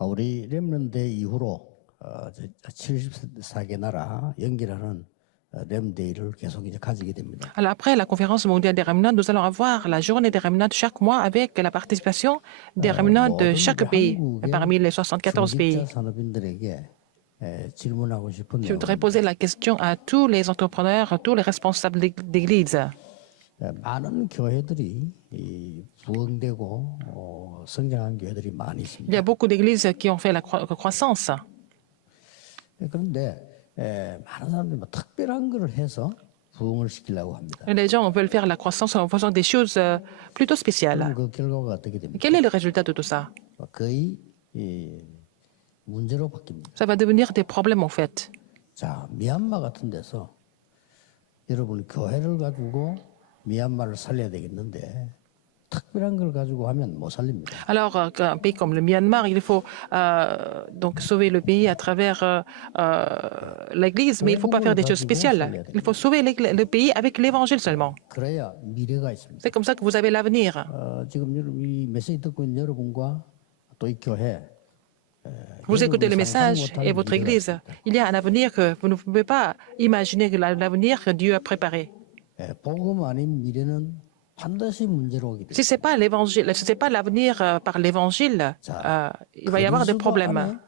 우리 렘넌트 이후로 74개 나라 연결하는 렘데이를 계속 이제 가지게 됩니다. Alors après la conférence mondiale des remnants, nous allons avoir la journée des remnants chaque mois avec la participation des remnants de chaque pays, parmi les 74 pays. 산업인들에게 질문하고 싶은 Je voudrais poser la question à tous les entrepreneurs, à tous les responsables d'église. 많은 교회들이 부흥되고 성장한 교회들이 많이 Il 있습니다. y a beaucoup d'églises qui ont fait la croissance. 그런데 많은 사람들이 뭐 특별한 걸 해서 부흥을 시키려고 합니다. Les gens veulent faire la croissance en faisant des choses plutôt spéciales. 그 결과가 어떻게 됩니까? Quel est le résultat de tout ça? 거의 문제로 바뀝니다. Ça va devenir des problèmes en fait. 자, 미얀마 같은 데서 여러분 교회를 가지고 미얀마를 살려야 되겠는데 특별한 걸 가지고 하면 못 살립니다. Alors, un pays comme le Myanmar, il faut donc sauver le pays à travers l'Église, mais il ne faut pas faire des choses spéciales. Il faut sauver le pays avec l'Évangile seulement. 그래야 미래가 있습니다. C'est comme ça que vous avez l'avenir. 지금 이 메시지 듣고 있는 여러분과 또 이 교회 Vous écoutez le message et votre Église. Il y a un avenir que vous ne pouvez pas imaginer, l'avenir que Dieu a préparé. 복음 아닌 미래는 반드시 문제로 오게 Si 됩니다. ce n'est pas l'évangile, si c'est pas l'avenir par l'évangile, il va y avoir des problèmes.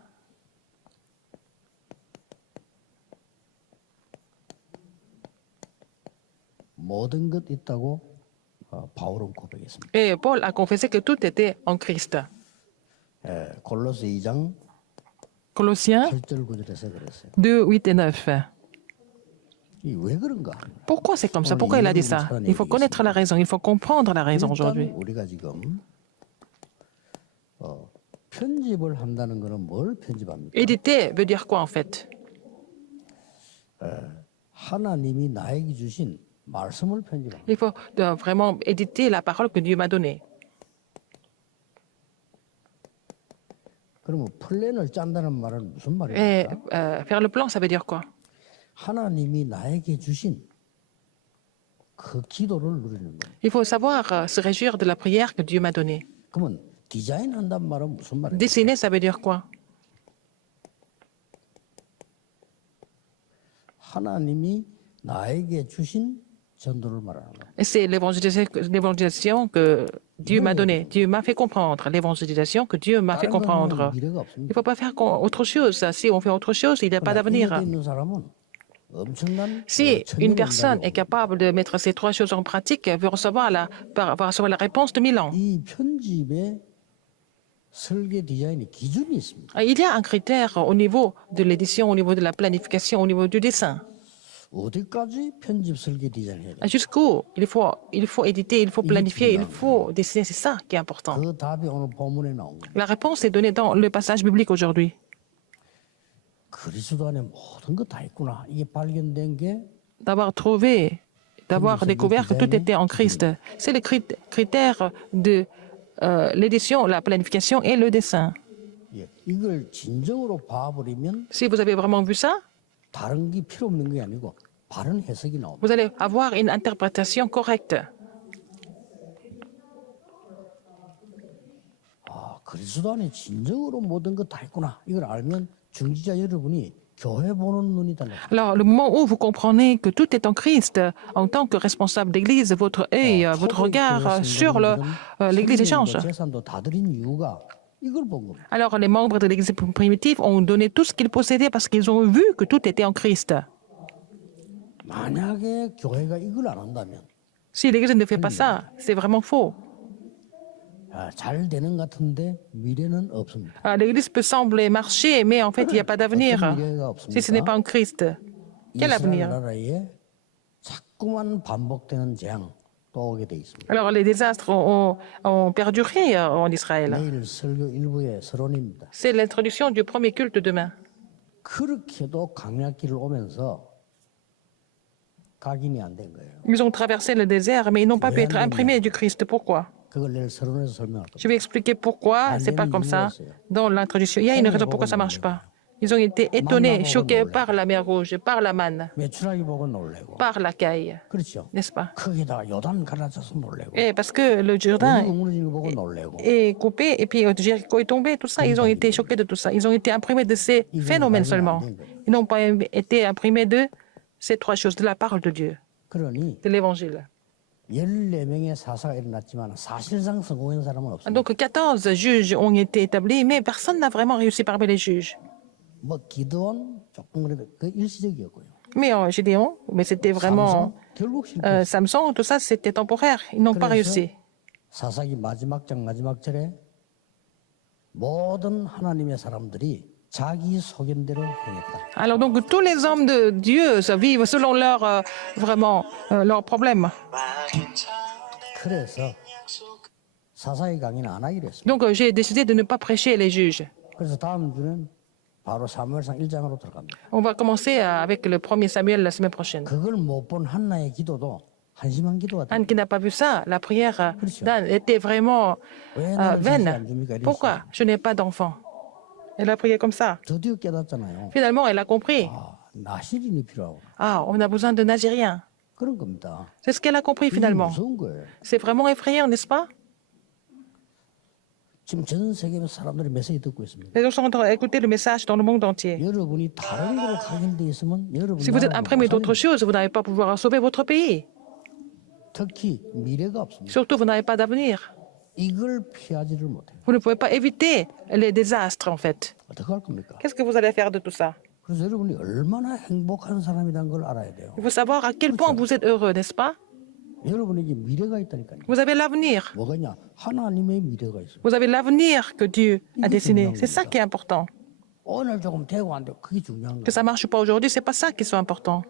모든 것 있다고 바울은 고백했습니다. Et Paul a confessé que tout était en Christ. 골로새 2장 Colossiens 8절 9절에서 그랬어요. 2, 8 et 9. 왜 그런가? Pourquoi c'est comme ça? Pourquoi il a dit ça? Il faut connaître la raison, il faut comprendre la raison aujourd'hui. 우리가 지금 편집을 한다는 거는 뭘 편집합니까? Éditer veut dire quoi en fait? 하나님이 나에게 주신 말씀을 편집합니다. Il faut vraiment éditer la parole que Dieu m'a donnée. 그러면 플랜을 짠다는 말은 무슨 Et 말입니까? faire le plan, ça veut dire quoi? 하나님이 나에게 주신 그 기도를 누리는 거예요. Il faut savoir se réjouir de la prière que Dieu m'a donnée. 그러면 디자인한다는 말은 무슨 말이에요? Dessiner, ça veut dire quoi? 하나님이 나에게 주신 전도를 말하는 거예요. Et c'est l'évangélisation que Dieu m'a donnée. Dieu m'a fait comprendre. L'évangélisation que Dieu m'a fait 다른 거 comprendre. 하면 미래가 Il ne 없습니다. faut pas faire autre chose. Si on fait autre chose, il n'y a pas d'avenir. 이해되어 있는 사람은 엄청난 Si une 천년 personne est 응답이 capable de mettre ces trois choses en pratique, va recevoir la réponse de 1000 ans. 이 편집의 설계 디자인의 기준이 있습니다. Il y a un critère au niveau de l'édition, au niveau de la planification, au niveau du dessin. 어디까지 편집 설계 디자인을 해야 돼? Jusqu'où il faut éditer, il faut planifier, il faut dessiner. C'est ça qui est important. 그 답이 오늘 본문에 나온 거예요. La réponse est donnée dans le passage biblique aujourd'hui. 그리스도 안에 모든 거 다 있구나. 이게 발견된 게 D'avoir trouvé, d'avoir découvert que tout était en Christ. C'est le critère de l'édition, la planification et le dessin. 이걸 진정으로 봐버리면 Si vous avez vraiment vu ça, 다른 게 필요 없는 게 아니고 바른 해석이 나옵니다. vous allez avoir une interprétation correcte. 그리스도 안에 진정으로 모든 거 다 있구나. 이걸 알면 중지자 여러분이 교회 보는 눈이 달라요. Alors, le moment où vous comprenez que tout est en Christ, en tant que responsable d'Église, votre œil, votre regard sur l'Église change. 재산도 다 드린 이유가 이걸 본 겁니다. Alors, les membres de l'Église primitive ont donné tout ce qu'ils possédaient parce qu'ils ont vu que tout était en Christ. 만약에 교회가 이걸 안 한다면 Si l'Église ne fait pas ça, c'est vraiment faux. 잘 되는 것 같은데 미래는 없습니다. L'Église peut sembler marcher, mais en fait, il n'y a pas d'avenir. 어떤 미래가 Si ce n'est pas 없습니까? en Christ, quel 이스라엘 avenir? 나라에 자꾸만 반복되는 재앙 또 오게 돼 있습니다. Alors, les désastres ont perduré en Israël. 내일 설교 일부의 서론입니다. C'est l'introduction du premier culte demain. 그렇게도 강약길을 오면서 각인이 안 된 거예요. Ils ont traversé le désert, mais ils n'ont pas pu être imprimés du Christ. Pourquoi? 그걸 내일 서론에서 설명할 겁니다. Je vais expliquer pourquoi c'est pas comme ça dans l'introduction. Il y a une raison pourquoi ça marche pas. Ils ont été étonnés, choqués par la mer Rouge, par la manne, 메추라기 보고 놀래고. par la caille, 그렇죠. n'est-ce pas? 거기다가 요단 갈라져서 놀래고. Et parce que le 여리고 Jourdain 무너지는 거 보고 놀래고. est coupé et puis Jéricho est tombé, tout ça, ils ont été choqués de tout ça. Ils ont été imprimés de ces phénomènes seulement. Ils n'ont pas été imprimés de ces trois choses, de la parole de Dieu, 그러니 de l'évangile. 14명의 사사가 일어났지만 사실상 성공한 사람은 없습니다. Donc 14 juges ont été établis, mais personne n'a vraiment réussi parmi les juges. 뭐 기도원 조금 그래도 그 일시적이었고요. Mais Gédéon, mais c'était vraiment 결국 실패. Samson, tout ça, c'était temporaire. Ils n'ont pas réussi. 사사기 마지막 장 마지막 절에 모든 하나님의 사람들이 자기 소견대로 행했다. Alors donc tous les hommes de Dieu vivent selon leur vraiment leurs problèmes. 그래서 사사기 강의는 안 하기로 했습니다. Donc j'ai décidé de ne pas prêcher les juges. 그래서 다음 주는 바로 사무엘상 1장으로 들어갑니다. On va commencer avec le 1er Samuel la semaine prochaine. 그걸 못 본 한나의 기도도 한심한 기도가 돼. Anne qui n'a pas vu ça, la prière d'Anne était vraiment 왜 나는 vaine. 자식 안 줍니까? 이랬어요. Pourquoi je n'ai pas d'enfant? Elle a prié comme ça. 드디어 깨닫잖아요. Finalement, elle a compris. 아, 나시린이 필요하고 Ah, on a besoin de Naziriens. 그런 겁니다. C'est ce qu'elle a compris 이게 finalement. 무서운 거예요. C'est vraiment effrayant, n'est-ce pas? 지금 전 세계 사람들이 메시지 듣고 있습니다. Les gens sont en train d'écouter le message dans le monde entier. 여러분이 다른 거로 각인돼 있으면 여러분 Si vous êtes imprimé d'autres choses, vous n'allez pas pouvoir sauver votre pays. 특히 미래가 없습니다. Surtout, vous n'avez pas d'avenir. 이걸 피하지를 못해요. Vous ne pouvez pas éviter les désastres, en fait. 어떻게 할 겁니까? Qu'est-ce que vous allez faire de tout ça? 그래서 여러분이 얼마나 행복한 사람이라는 걸 알아야 돼요. Il faut savoir à quel point vous êtes heureux, n'est-ce pas? 여러분에게 미래가 있다니까요. Vous avez l'avenir. 뭐가냐? 하나님의 미래가 있어요. Vous avez l'avenir que Dieu a dessiné. C'est ça qui est important. 오늘 조금 되고 안 되고 그게 중요한 Que 거예요. ça marche pas aujourd'hui, c'est pas ça qui est important.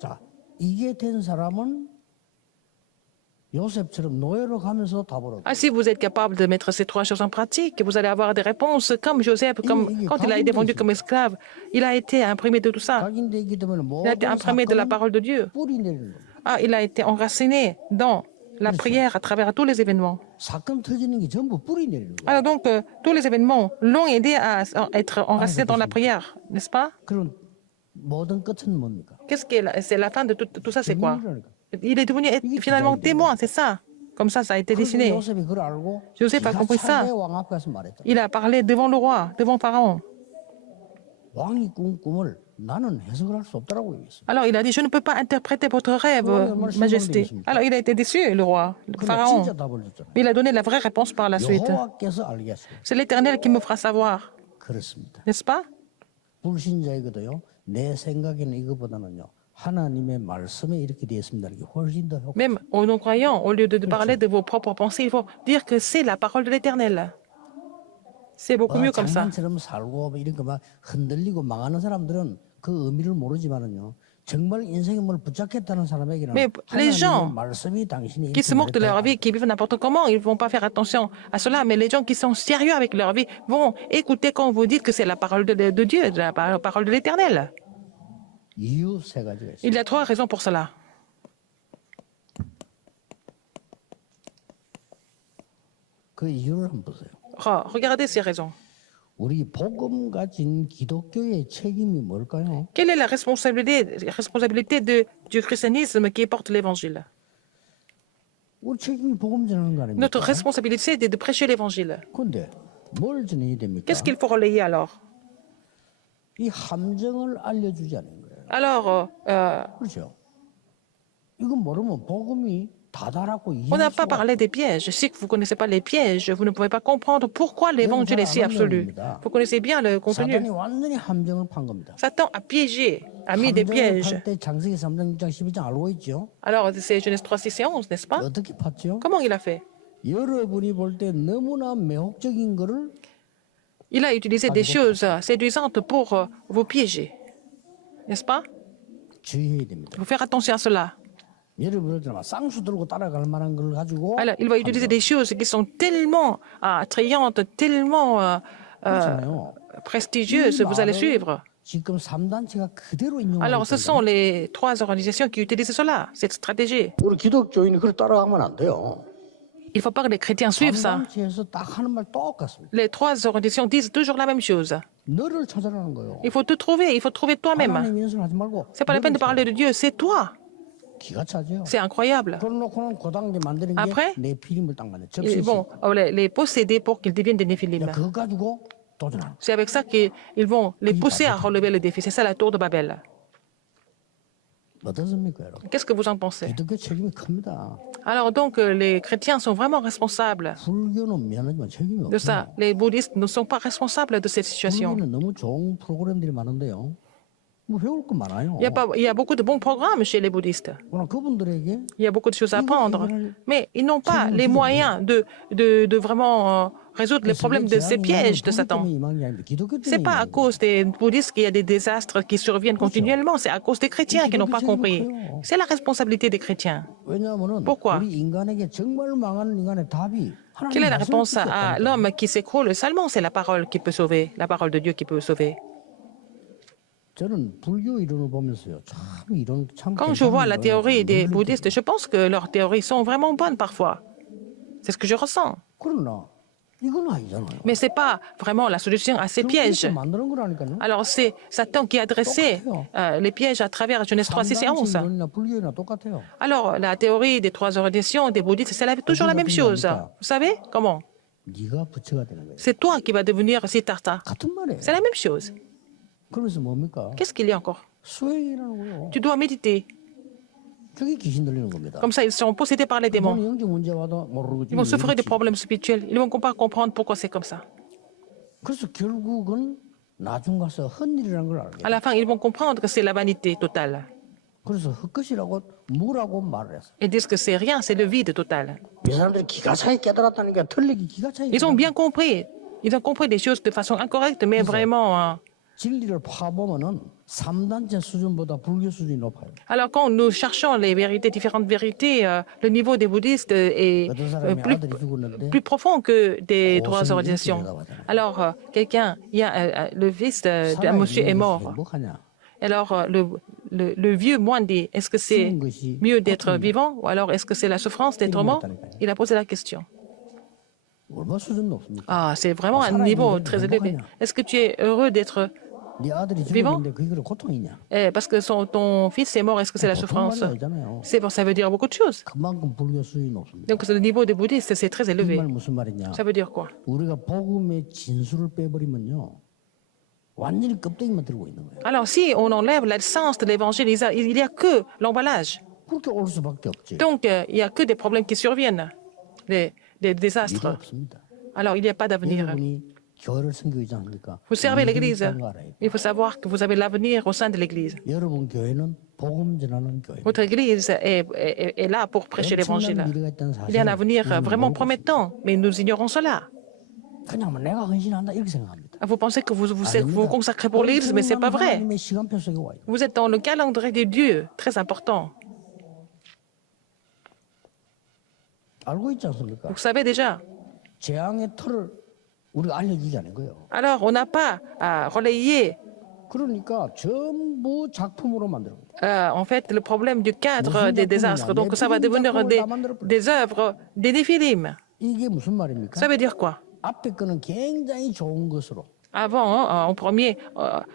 자, 이게 된 사람은 요셉처럼 노예로 가면서 답을 얻어. Ah, si vous êtes capable de mettre ces trois choses en pratique, vous allez avoir des réponses comme Joseph, comme quand il a été vendu comme esclave. Il a été imprimé de tout ça. 각인돼 있기 때문에 Il a été 모든 imprimé de la 사건은 parole de Dieu. 뿌리 내리는 겁니다. Ah, il a été enraciné dans la prière à travers tous les événements. 사건 터지는 게 전부 뿌리 내리는 거예요. Alors donc, tous les événements l'ont aidé à être enraciné dans la prière, n'est-ce pas? 그럼 모든 끝은 뭡니까? Qu'est-ce qui est c'est la fin de tout ça, c'est quoi? 증인이라니까. Il est devenu finalement témoin, c'est ça. Comme ça a été 그래서 dessiné. 요셉이 그걸 알고 Joseph a compris ça. 차대 왕 앞에 가서 말했다. Il a parlé devant le roi, devant Pharaon. 왕이 꾼 꿈을 나는 해석을 할 수 없다라고 얘기했어. Alors il a dit, je ne peux pas interpréter votre rêve, Majesté. Alors il a été déçu, le roi, le 근데 Pharaon. 진짜 답을 줬잖아요. Mais il a donné la vraie réponse par la suite. 여호와께서 알게 하시고. C'est l'Éternel qui me fera savoir, 그렇습니다. n'est-ce pas? 불신자이거든요. 내 생각에는 이거보다는요. 하나님의 말씀에 이렇게 되어 있습니다는 게 훨씬 더 효과. Même aux non-croyants, au lieu de parler de vos propres pensées, il faut dire que c'est la parole de l'Éternel. C'est beaucoup mieux comme ça. 장난처럼 살고 뭐 이런 거 막 흔들리고 망하는 사람들은 그 의미를 모르지만은요. 정말 인생에 뭘 붙잡겠다는 사람에게는 Mais les gens 하나님의 말씀이 당신이 qui se moquent de leur vie, qui vivent n'importe comment, ils ne vont pas faire attention à cela. Mais les gens qui sont sérieux avec leur vie vont écouter quand vous dites que c'est la parole de Dieu, la parole de l'Éternel. 이유 세 가지가 있어요. Il y a trois raisons pour cela. 그 이유를 한번 보세요. Regardez ces raisons. 우리 복음 가진 기독교의 책임이 뭘까요? Quelle est la responsabilité du christianisme qui porte l'Évangile? 우리 책임이 복음 전하는 거 아닙니까? Notre responsabilité, c'est de prêcher l'Évangile. 근데 뭘 전해야 됩니까? Qu'est-ce qu'il faut relayer alors? 이 함정을 알려주지 않은 거예요. Alors, 그렇죠? 이거 모르면 복음이 다다랐고 on n'a pas parlé des pièges. Si vous ne connaissez pas les pièges, vous ne pouvez pas comprendre pourquoi l'évangile est si absolu. Vous connaissez bien le contenu. 사단이 완전히 함정을 판 겁니다. Satan a piégé, a mis des pièges. 팔때 장세기 3장, 6장, 12장 알고 있죠? Alors, c'est Genèse 3, 6 et 11, n'est-ce pas? 어떻게 팠죠? Comment il a fait? 여러분이 볼 때 너무나 매혹적인 거를 Il a utilisé des choses séduisantes pour vous piéger, n'est-ce pas? 주의해야 됩니다. Il faut faire attention à cela. 여러분들 쌍수 들고 따라갈 만한 걸 가지고 Alors, il va utiliser des choses qui sont tellement attrayantes, tellement 그렇잖아요. prestigieuses, vous allez suivre. 지금 3단체가 그대로 인용하고 Alors, ce 있거든요. sont les trois organisations qui utilisent cela, cette stratégie. 우리 기독교인이 그걸 따라가면 안 돼요. Il ne faut pas que les chrétiens suivent ça. 3단체에서 딱 하는 말 똑같습니다. Les trois organisations disent toujours la même chose. 너를 찾아라는 거예요. Il faut te trouver, il faut trouver toi-même. 하나님 인수를 하지 말고 C'est pas la peine de 너를 parler de Dieu, c'est toi. 기가 차죠. C'est incroyable. 그러놓고는 그 당시 만드는 Après, 게내 피림을 딱 만든 Ils 접시. vont les posséder pour qu'ils deviennent des Néphilim. 그거 가지고 도전하는 거예요. C'est avec ça qu'ils vont les pousser à relever le défi. C'est ça la tour de Babel. 어떻습니까, 여러분? Qu'est-ce que vous en pensez? 기독교 책임이 큽니다. Alors donc, les chrétiens sont vraiment responsables 불교는 미안하지만 책임이 de 없어요. ça. Les bouddhistes ne sont pas responsables de cette situation. 불교는 너무 좋은 프로그램들이 많은데요. 뭐 배울 거 많아요. Il y a beaucoup de bons programmes chez les bouddhistes. 그러나 그분들에게 Il y a beaucoup de choses à apprendre. Mais ils n'ont pas les moyens de vraiment résoudre les problèmes de ces pièges de Satan. Ce n'est pas à cause des bouddhistes qu'il y a des désastres qui surviennent continuellement. C'est à cause des chrétiens qui n'ont pas compris. C'est la responsabilité des chrétiens. Pourquoi? 우리 인간에게 정말 망하는 인간의 답이 Quelle est la 하나님의 réponse 말씀을 à 듣겠다는 l'homme qui s'écroule seulement? C'est la parole qui peut sauver, la parole de Dieu qui peut sauver. 저는 불교 이론을 보면서요. 참 이론 참 Quand je vois la théorie des 놀랍더라고요. bouddhistes, je pense que leurs théories sont vraiment bonnes parfois. C'est ce que je ressens. 그러나 이건 아니잖아요. Mais ce n'est pas vraiment la solution à ces pièges. 만드는 거라니까요. Alors c'est Satan qui a dressé les pièges à travers Genèse 3, 6 et 11. 이론이나 불교나 똑같아요. Alors la théorie des trois orientations des bouddhistes, c'est toujours la même chose. Vous savez comment? 네가 부처가 되는 거예요. C'est toi qui vas devenir Siddhartha. 같은 말이에요. C'est la même chose. 그러면서 뭡니까? Qu'est-ce qu'il y a encore? 수행이라는 거요. Tu dois méditer. 저게 귀신 들리는 겁니다. Comme ça, ils seront possédés par les démons. 영적 문제 와도 모르고 Ils vont souffrir des problèmes spirituels. Ils ne vont pas comprendre pourquoi c'est comme ça. 그래서 결국은 나중 가서 헛일이라는 걸 알게. À la fin, ils vont comprendre que c'est la vanité totale. 그래서 헛것이라고 뭐라고 말을 했어. Ils disent que c'est rien, c'est le vide total. 이 사람들이 기가 차게 깨달았다니까 틀리기 기가 차게. Ils ont bien compris. Ils ont compris des choses de façon incorrecte, mais vraiment. 진리를 파보면은 3단체 수준보다 불교 수준이 높아요. Alors, quand nous cherchons les vérités, différentes vérités, le niveau des bouddhistes est 어떤 사람이 아들이 죽었는데 plus profond que des trois 고생이 organisations. 일찍 일어나잖아요. Alors, quelqu'un, il y a le fils d'un monsieur est mort. 행복하냐? Alors, le vieux moine dit, est-ce que c'est 죽은 것이 mieux d'être 고통이냐? vivant ou alors est-ce que c'est la souffrance d'être mort? Il a posé la question. 얼마 수준 높습니까? Ah, c'est vraiment un niveau très élevé. Est-ce que tu es heureux d'être 네 아들이 vivant? 죽었는데 그게 고통이냐? parce que ton fils est mort, est-ce que c'est la souffrance? 고통만 Ça veut dire beaucoup de choses. 그만큼 불교 수준이 높습니다. Donc, le niveau des bouddhistes, c'est très 이 élevé. 말 무슨 말이냐? Ça veut dire quoi? 우리가 복음의 진수를 빼버리면요, 완전히 껍데기만 들고 있는 거예요. Alors, si on enlève l'essence de l'évangile, il n'y a que l'emballage. 그렇게 올 수밖에 없지. Donc, il n'y a que des problèmes qui surviennent, des 미래 désastres. 없습니다. Alors, il n'y a pas d'avenir. 여러분이 교회를 섬기지 않습니까? Vous servez 믿음이 l'Église. 있다는 거 알아요. Il faut savoir que vous avez l'avenir au sein de l'Église. 여러분 교회는 복음 전하는 교회. Votre Église est là pour prêcher l'Évangile. 미래가 있다는 Il y a un 사실을 avenir 우리는 vraiment 모르고 promettant, mais nous ignorons cela. 있어요. 그냥 뭐 내가 헌신한다 이렇게 생각합니다. Vous pensez que vous vous 아닙니다. consacrez pour l'Église, mais ce n'est pas vrai. 하나님의 시간표 속에 와 있어요. Vous êtes dans le calendrier de Dieu, très important. 알고 있지 않습니까? Vous savez déjà. 재앙의 틀을 우리가 알려주지 않은 거예요. Alors, on n'a pas à relayer, 그러니까 전부 작품으로 만들어. en fait, le problème du cadre des désastres. Donc, ça va devenir des œuvres, des Néphilim. 이게 무슨 말입니까? Ça veut dire quoi? 앞에 거는 굉장히 좋은 것으로. Avant, en premier,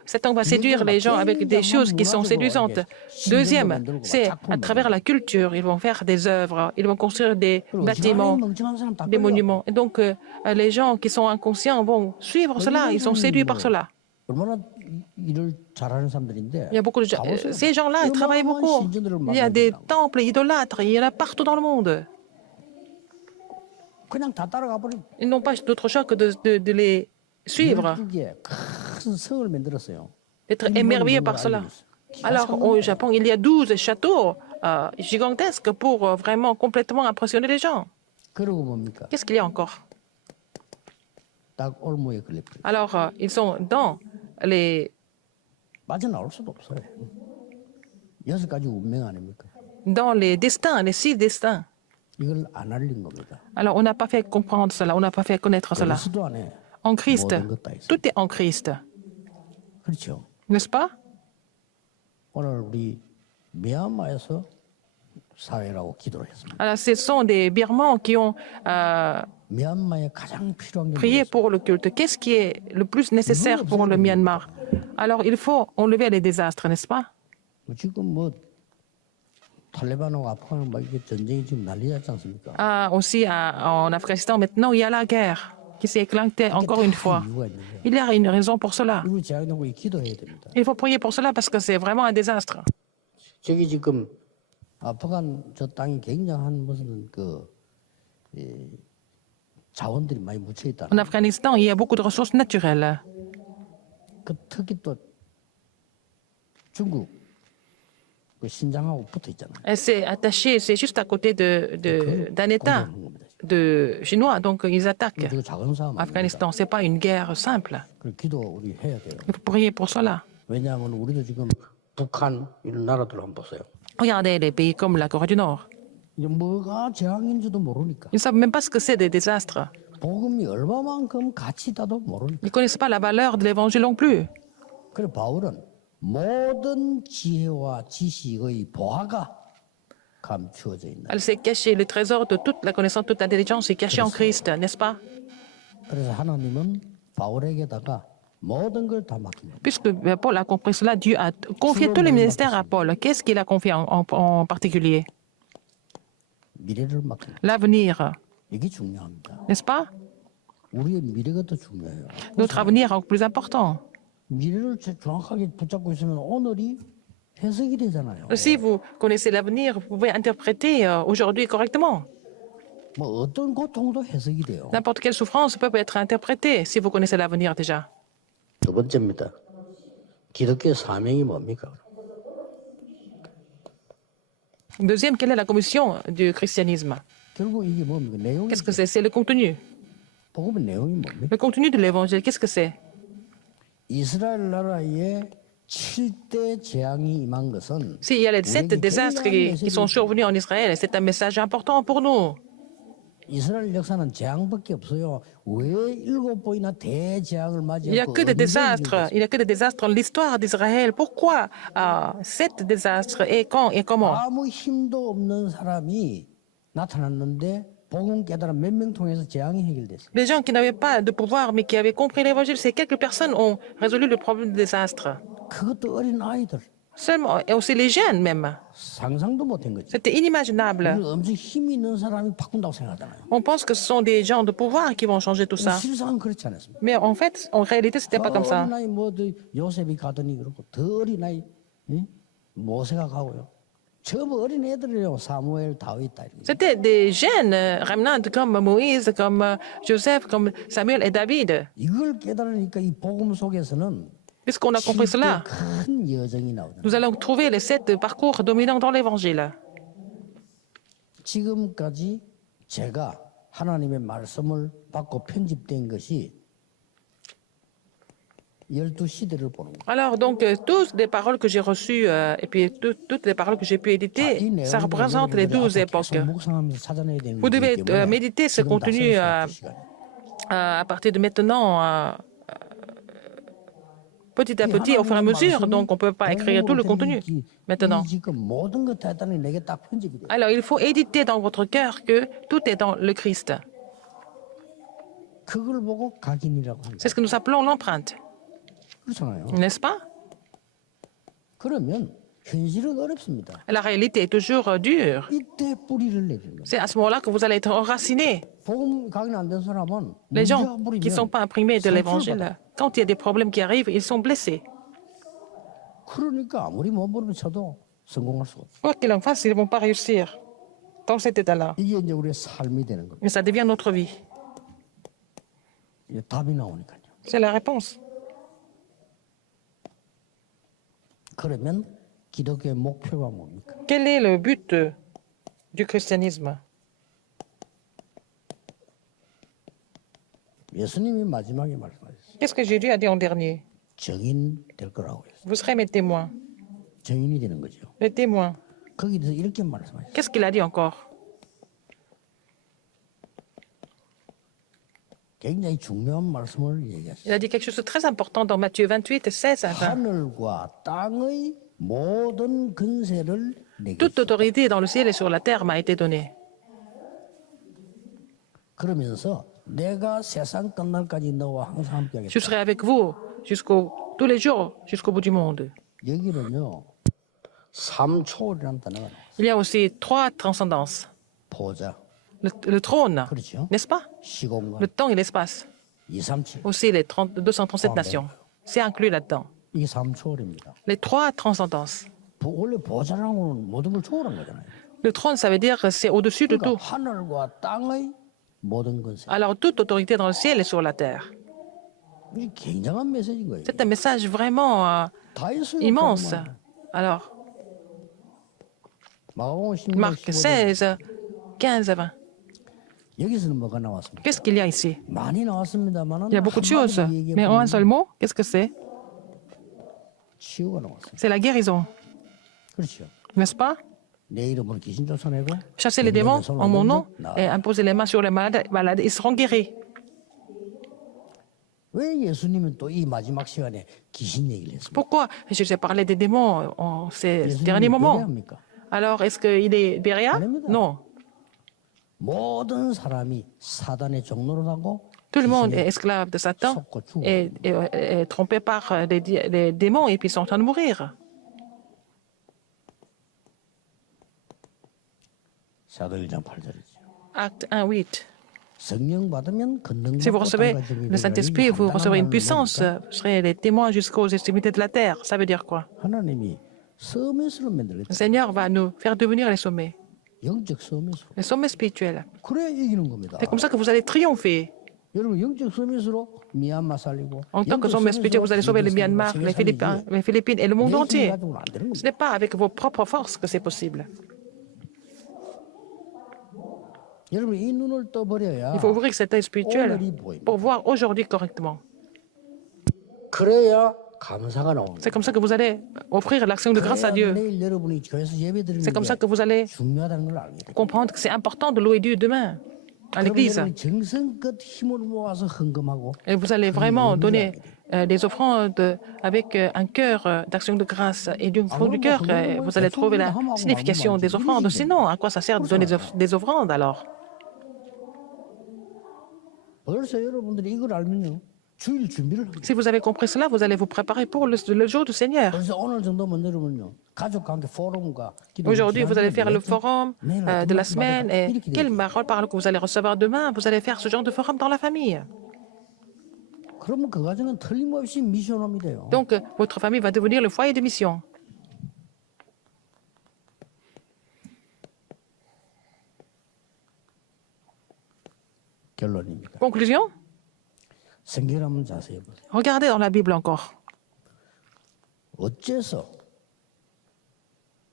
Satan va séduire les gens avec des choses qui sont séduisantes. Deuxième, c'est à travers la culture, ils vont faire des œuvres, ils vont construire des bâtiments, des monuments. Et donc, les gens qui sont inconscients vont suivre cela, ils sont séduits par cela. 얼마나 일을 잘하는 사람들인데. Il y a beaucoup de gens. Ces gens-là, ils travaillent beaucoup. Il y a des temples idolâtres, il y en a partout dans le monde. 그냥 다 따라가 버린. Ils n'ont pas d'autre choix que de les suivre, 큰 성을 만들었어요. d'être émerveillés par cela. Alors, au Japon, il y a 12 châteaux gigantesques pour vraiment complètement impressionner les gens. 그러고 뭡니까? Qu'est-ce qu'il y a encore? 딱 올무에 걸려. Alors, ils sont dans les 빠져나올 수도 없어요. 6가지 운명 아닙니까? destins, les 6 destins. 이걸 안 알린 겁니다. Alors, on n'a pas fait comprendre cela, on n'a pas fait connaître cela. 그리스도 안에 En Christ, 모든 것 다 있어요. tout est en Christ, 그렇죠. n'est-ce pas? 오늘 우리 미얀마에서 사회라고 기도를 했습니다. Alors, ce sont des Birmans qui ont 미얀마에 가장 필요한 게 Prier pour le culte. Qu'est-ce qui est le plus nécessaire pour le Myanmar? Alors, il faut enlever les désastres, n'est-ce pas? 뭐예요? 지금 뭐 탈레반하고 아프간 막 이게 전쟁이 지금 난리 났지 않습니까? Aussi, en Afghanistan, maintenant, il y a la guerre qui s'est éclatée encore une fois. 이유가 있는 거예요. Il y a une raison pour cela. 우리 재앙정국이 기도해야 됩니다. Il faut prier pour cela parce que c'est vraiment un désastre. 저기 지금 아프간 저 땅이 굉장한 무슨 자원들이 많이 묻혀 있다. En Afghanistan, il y a beaucoup de ressources naturelles. 그 특히 또 중국 그 신장하고 붙어 있잖아요. Et c'est attaché, c'est juste à côté d'un État chinois, donc ils attaquent. 이거 작은 싸움 아닙니까? Afghanistan, c'est pas une guerre simple. 그 기도 우리 해야 돼요. Il faut prier pour cela. 왜냐하면 우리도 지금 북한 이런 나라들 한번 보세요. Regardez les pays comme la Corée du Nord. 이제 뭐가 재앙인지도 모르니까. Ils ne savent même pas ce que c'est des désastres. 복음이 얼마만큼 가치다도 모르니까. Ils ne connaissent pas la valeur de l'évangile non plus. 그래 바울은 모든 지혜와 지식의 보화가 감추어져 있는. Elle s'est cachée, le trésor de toute la connaissance, toute l'intelligence est caché en Christ, n'est-ce pas? 그래서 하나님은 바울에게다가 모든 걸 다 맡깁니다. Puisque Paul a compris cela, Dieu a confié tous les ministères à Paul. Qu'est-ce qu'il a confié en particulier? 미래를 맡깁니다. L'avenir, 이게 중요합니다. n'est-ce pas? 우리의 미래가 더 중요해요. Notre avenir est encore plus important. 미래를 정확하게 붙잡고 있으면 오늘이 해석이 되잖아요. Si vous connaissez l'avenir, vous pouvez interpréter aujourd'hui correctement. 뭐 어떤 고통도 해석이 돼요. N'importe quelle souffrance peut être interprétée si vous connaissez l'avenir déjà. 두 번째입니다. 기독교의 사명이 뭡니까? Deuxième, quelle est la commission du christianisme? 결국 이게 뭡니까? 내용이 Qu'est-ce que c'est? C'est le contenu. 복음의 내용이 뭡니까? Le contenu de l'évangile, qu'est-ce que c'est? 이스라엘 나라에 7대 재앙이 임한 것은 S'il y a les 7 désastres qui sont survenus en Israël, c'est un message important pour nous. 이스라엘 역사는 재앙밖에 없어요. 왜 7번이나 대재앙을 Il n'y a 맞이하고 que des désastres. Il n'y a que des désastres dans l'histoire d'Israël. Pourquoi 7 désastres et quand et comment? 아무 힘도 없는 사람이 나타났는데 복음 깨달아 몇 명 통해서 재앙이 해결됐어요. Les gens qui n'avaient pas de pouvoir mais qui avaient compris l'évangile, ces quelques personnes ont résolu le problème du désastre. 그것도 어린 아이들. Seulement, et aussi les jeunes même. 상상도 못한 거죠. C'était inimaginable. 엄청 힘이 있는 사람이 바꾼다고 생각하잖아요. On pense que ce sont des gens de pouvoir qui vont changer tout ça. 실상은 그렇지 않았습니다. Mais en fait, en réalité, c'était pas comme ça. 어린아이 요셉이 가더니 그렇고 더 어린아이 모세가 가고요. 전부 어린 애들이에요. 사무엘, 다윗 다 이렇게. C'était des jeunes remnants comme Moïse, comme Joseph, comme Samuel et David. 이걸 깨달으니까 이 복음 속에서는 Puisqu'on a compris cela, 큰 여정이 나오잖아요. nous allons trouver les 7 parcours dominants dans l'évangile. 지금까지 제가 하나님의 말씀을 받고 편집된 것이 12시대를 보는 거예요. Alors, donc, toutes les paroles que j'ai reçues et puis toutes les paroles que j'ai pu éditer, ça représente les 12 époques. Vous devez méditer ce contenu à partir de maintenant, petit à petit, au fur et à mesure. Donc, on ne peut pas écrire tout le contenu maintenant. Alors, il faut éditer dans votre cœur que tout est dans le Christ. C'est ce que nous appelons l'empreinte. N'est-ce pas? La réalité est toujours dure. C'est à ce moment-là que vous allez être enraciné. Les gens qui ne sont pas imprimés de l'évangile, quand il y a des problèmes qui arrivent, ils sont blessés. Quoi qu'il en fasse, ils ne vont pas réussir dans cet état-là. Mais ça devient notre vie. C'est la réponse. Quel est le but du christianisme? Qu'est-ce que Jésus a dit en dernier? Vous serez mes témoins. Les témoins. Qu'est-ce qu'il a dit encore? Il a dit quelque chose de très important dans Matthieu 28, 16 à 20. Toute autorité dans le ciel et sur la terre m'a été donnée. 그러면서 내가 세상 끝날까지 너와 항상 함께하겠다. Je serai avec vous tous les jours, jusqu'au bout du monde. 여기는요, 삼초월이라는 단어가 나와요. Il y a aussi trois transcendances. 보좌, Le trône, 그렇죠? n'est-ce pas? 시공간, Le temps et l'espace. 237. Aussi les 237 nations. C'est inclus là-dedans. 이게 삼초월입니다. Les trois transcendances. 원래 보좌라는 거는 모든 걸 초월한 거잖아요. Le trône, ça veut dire que c'est au-dessus de tout. 그러니까 하늘과 땅의 모든 것에 Alors toute autorité dans le ciel et sur la terre. 이게 굉장한 메시지인 거예요. C'est un message vraiment 다 있어요. immense. 보면. Alors, 마가복음 16장 Marc 16, 15 à 20. 여기서는 뭐가 나왔습니까? Qu'est-ce qu'il y a ici? 많이 나왔습니다만 Il y a beaucoup de choses. Mais en un seul mot, qu'est-ce que c'est? 치유가 나왔어요. C'est la guérison, 그렇죠. n'est-ce pas? 내 이름으로 귀신 쫓아내고 Chasser les démons en mon nom et imposer les mains sur les malades, ils seront guéris. 왜 예수님은 또 이 마지막 시간에 귀신 얘기를 했습니까? Pourquoi Jésus a parlé des démons en ces 예수님이 derniers moments. 예배합니까? Alors, est-ce qu'il est Béria? Non. 모든 사람이 사단의 종로로 하고 Tout le monde est esclave de Satan 속고 죽어. et trompé par les démons et puis ils sont en train de mourir. 사도 1장 8절이죠. Acte 1, 8. 성령 받으면 Si vous recevez 권능받고 le Saint-Esprit, vous recevrez une puissance, vous serez les témoins jusqu'aux extrémités de la terre. Ça veut dire quoi? 하나님이 서밋으로 Le 만들었다. Seigneur va nous faire devenir les sommets, 영적 서밋으로. les sommets spirituels. 그래야 이기는 겁니다. C'est comme ça que vous allez triompher. 여러분 영적 서밋으로 미얀마 살리고 En tant que sommets spirituels, vous allez sauver le Myanmar, les Philippines et le monde entier. 가지고는 안 되는 Ce 겁니다. n'est pas avec vos propres forces que c'est possible. 여러분 이 눈을 떠버려야 Il faut ouvrir cet œil spirituel pour voir aujourd'hui correctement. 그래야 감사가 나옵니다. C'est comme ça que vous allez offrir l'action de grâce à Dieu. 내일 여러분이 교회에서 예배드리는 C'est comme ça 게 que vous allez 중요하다는 걸 알게 됩니다. comprendre que c'est important de louer Dieu demain à 그러면 l'église. 여러분이 정성껏 힘을 모아서 헌금하고 Et vous allez vraiment donner des offrandes avec un cœur d'action de grâce et du fond du cœur. Vous allez trouver la signification des offrandes. Sinon, à quoi ça sert de donner des offrandes alors? 벌써 여러분들이 이걸 알면요 주일 준비를 합니다. Si vous avez compris cela, vous allez vous préparer pour le jour du Seigneur. 그래서 오늘 정도면 여러분요 가족과 함께 포럼과 Aujourd'hui, vous allez faire le forum de la semaine et quelle parole que vous allez recevoir demain, vous allez faire ce genre de forum dans la famille. 그러면 그 가정은 틀림없이 미션홈이 돼요. Donc, votre famille va devenir le foyer de mission. 결론입니다. Conclusion? 성경을 한번 자세히 보세요. Regardez dans la Bible encore. 어째서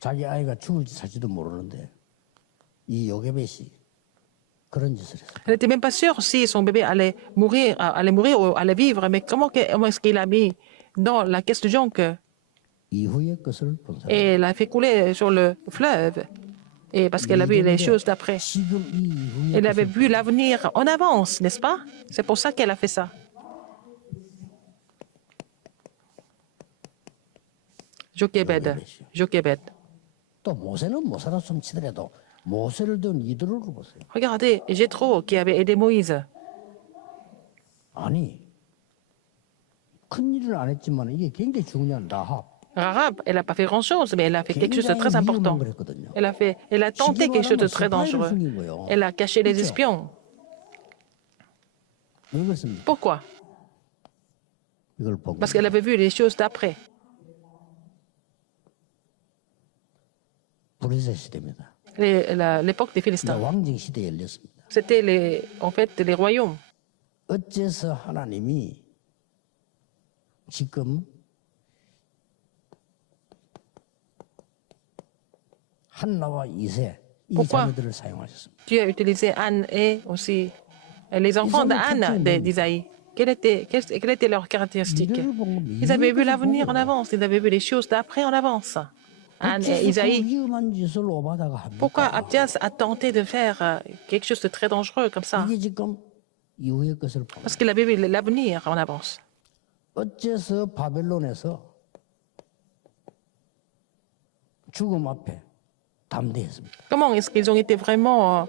자기 아이가 죽을지 살지도 모르는데 이 요게벳이 그런 짓을 했어요. Elle n'était même pas sûre si son bébé allait mourir ou allait vivre, mais comment est-ce qu'il a mis dans la caisse de jonque 이후의 것을 본 사람. et l'a fait couler sur le fleuve? Et parce qu'elle a vu les choses d'après. 지금 이 이후의 Elle avait 것을 vu l'avenir en avance, n'est-ce pas? C'est pour ça qu'elle a fait ça. Jochebed. 또 모세는 못 살았으면 치더라도 모세를 둔 이들을 보세요. Regardez, Jéthro qui avait aidé Moïse. 아니 큰 일을 안 했지만 이게 굉장히 중요한 라합. Rahab, elle n'a pas fait grand-chose, mais elle a fait quelque chose de très important. 그랬거든요. Elle a tenté quelque chose de très dangereux. Elle a caché les espions. 왜 그렇습니까? Pourquoi? 이걸 보고 Parce qu'elle avait vu les choses d'après. 브레세 시대입니다. L'époque des 이제 Philistins. 왕정 시대에 열렸습니다. C'était en fait les royaumes. 어째서 하나님이 지금 한나와 이세 이 Pourquoi? 자매들을 사용하셨습니다. Dieu a utilisé Anne et aussi les enfants d'Anne d'Isaïe. Quelle était leur caractéristique? 미래를 보고 Ils avaient vu l'avenir en 미래를 avance, ils avaient vu les choses d'après en avance. Anne et 어째서 그 Isaïe. 위험한 짓을 오바다가 합니까? Pourquoi Abdias a tenté de faire quelque chose de très dangereux comme ça? 이게 지금 이후의 것을 보고 Parce qu'il avait vu l'avenir en avance. 어째서 바벨론에서 죽음 앞에 담대했습니까? Comment est-ce qu'ils ont été vraiment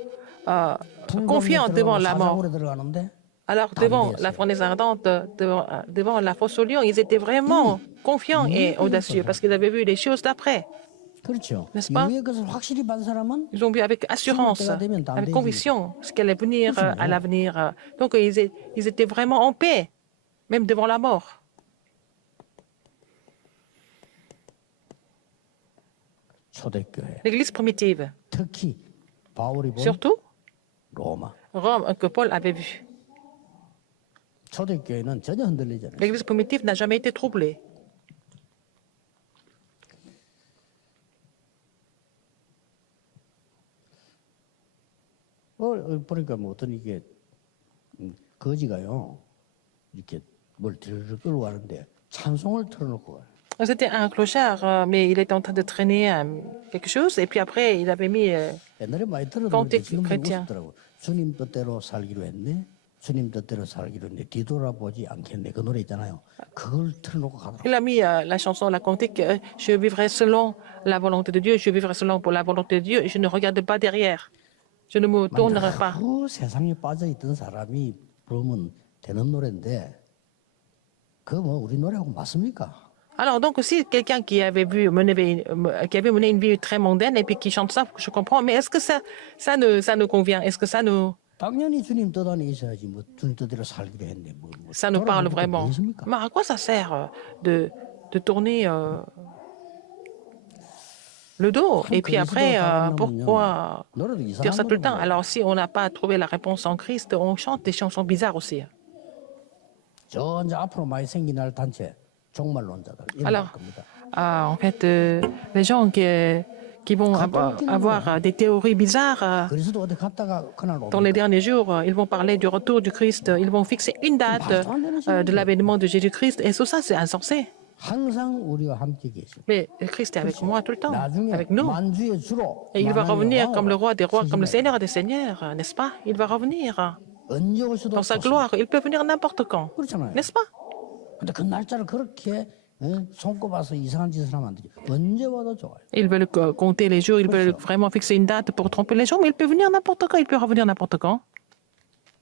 confiants devant la mort. 사자굴에 들어가는데 Alors, devant la fournaise ardente, devant la fosse au lion, ils étaient vraiment confiants et audacieux parce qu'ils avaient vu les choses d'après. 그렇죠. N'est-ce pas? 이후의 것을 확실히 본 사람은 Ils ont vu avec assurance, avec conviction ce qui allait venir à l'avenir. Donc, ils étaient vraiment en paix, même devant la mort. 초대교회, L'Église primitive, 특히 바울이 본 surtout 로마. Rome, que Paul avait vu. 초대교회는 전혀 흔들리지 않아요. L'Église primitive n'a jamais été troublée. 보니까 뭐 어떤 이게 거지가요 이렇게 뭘 들을 끌고 가는데 찬송을 틀어놓고 가요. C'était un clochard, mais il était en train de traîner quelque chose, et puis après, il avait mis 옛날에 많이 들었는데 cantique 지금 chrétien. 웃더라고. 주님 뜻대로 살기로 했네. 주님 뜻대로 살기로 했네. 뒤돌아보지 않겠네. 그 노래 있잖아요. 그걸 틀어놓고 가더라고. Il a mis la chanson, la cantique, je vivrai selon la volonté de Dieu, je vivrai selon pour la volonté de Dieu, et je ne regarde pas derrière. Je ne me tournerai pas. 그 세상에 빠져 있던 사람이 부르면 되는 노래인데 그 뭐 우리 노래하고 맞습니까? Alors, donc, si quelqu'un qui avait mené une vie très mondaine et puis qui chante ça, je comprends, mais est-ce que ça nous convient? Est-ce que ça nous 있어야지 뭐 주님 뜻대로 살기로 했네. ça nous parle vraiment? Mais à quoi ça sert de tourner le dos? Et puis après, pourquoi dire ça tout le temps? Alors, si on n'a pas trouvé la réponse en Christ, on chante des chansons bizarres aussi. 저 이제 앞으로 많이 생겨날 단체 종말론자들 이런 Alors, 겁니다. en fait, les gens qui vont avoir des théories bizarres 그리스도 어디 갔다가 그날 dans les derniers jours, ils vont parler du retour du Christ, ils vont fixer une date de l'avènement de Jésus-Christ, et tout ça, c'est insensé. 항상 우리와 함께 계시고 Mais le Christ est avec moi tout le temps, 나중에 avec nous. 만주의 주로 Et il va 만왕의 revenir 왕으로 comme le roi des rois, comme le 승진해. Seigneur des seigneurs, n'est-ce pas? Il va revenir 언제 올 수도 dans sa 없습니다. gloire. Il peut venir n'importe quand, 그렇잖아요. n'est-ce pas? 근데 그 날짜를 그렇게 손꼽아서 이상한 짓을 하면 안 되죠. 언제 와도 좋아요. Ils veulent compter les jours, ils veulent vraiment fixer une date pour tromper les gens, mais il peut venir n'importe quand, il peut revenir n'importe quand.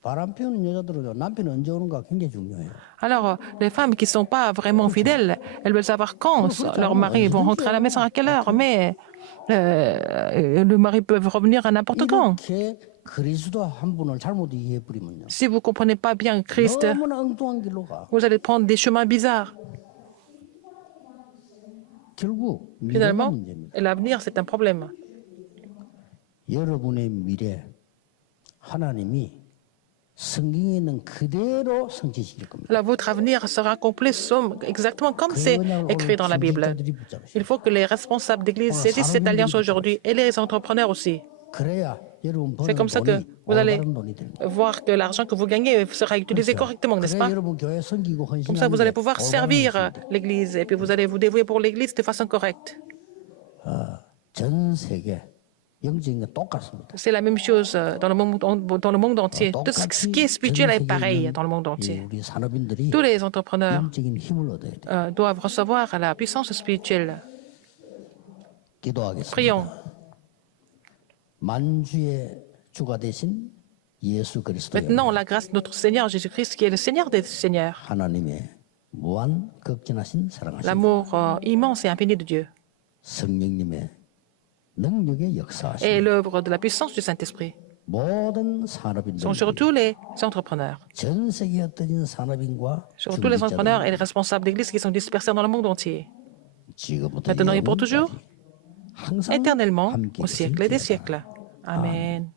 바람 피우는 여자들은 남편이 언제 오는가 굉장히 중요해요. Alors, les femmes qui ne sont pas vraiment fidèles, elles veulent savoir quand leurs maris vont rentrer à la maison, à quelle heure, mais le mari peut revenir à n'importe quand. 이렇게 그리스도 한 분을 잘못 이해해 버리면요. Si vous ne comprenez pas bien Christ, 너무나 엉뚱한 길로 가. vous allez prendre des chemins bizarres. 결국 미래가 Finalement, 문제입니다. l'avenir, c'est un problème. 여러분의 미래 하나님이 성경에 있는 그대로 성취시킬 겁니다. Alors, votre avenir sera accompli exactement comme c'est écrit dans la Bible. Il faut que les responsables d'église saisissent cette alliance aujourd'hui et les entrepreneurs aussi. 그래야 여러분 C'est 버는 comme ça que 돈이 vous allez 올바른 돈이 됩니다. voir que l'argent que vous gagnez sera utilisé correctement, n'est-ce 그래야 pas? 여러분 교회 섬기고 Comme ça, vous allez 헌신하는 pouvoir servir l'Église et puis vous allez vous dévouer pour l'Église de façon correcte. 전 세계 영적인 게 똑같습니다. C'est la même chose dans le monde entier. Tout ce qui est spirituel est pareil dans le monde entier. 우리 산업인들이 Tous les entrepreneurs 영적인 힘을 얻어야 돼요. doivent recevoir la puissance spirituelle. 기도하겠습니다. Prions. 만주의 주가 되신 예수 그리스도의 Maintenant, la grâce de notre Seigneur Jésus-Christ, qui est le Seigneur des Seigneurs, 하나님의 무한 극진하신 사랑하신 l'amour immense et infini de Dieu, 성령님의 능력의 et 역사하신 l'œuvre de la puissance du Saint-Esprit 모든 산업인들 sont sur tous les entrepreneurs, 전 세계 흩어진 산업인과 sur tous les entrepreneurs et 중직자들 les responsables d'église qui sont dispersés dans le monde entier, 지금부터 maintenant et pour toujours, 영원까지 항상 éternellement, 함께 au siècle des 계실지어다. siècles. Amen.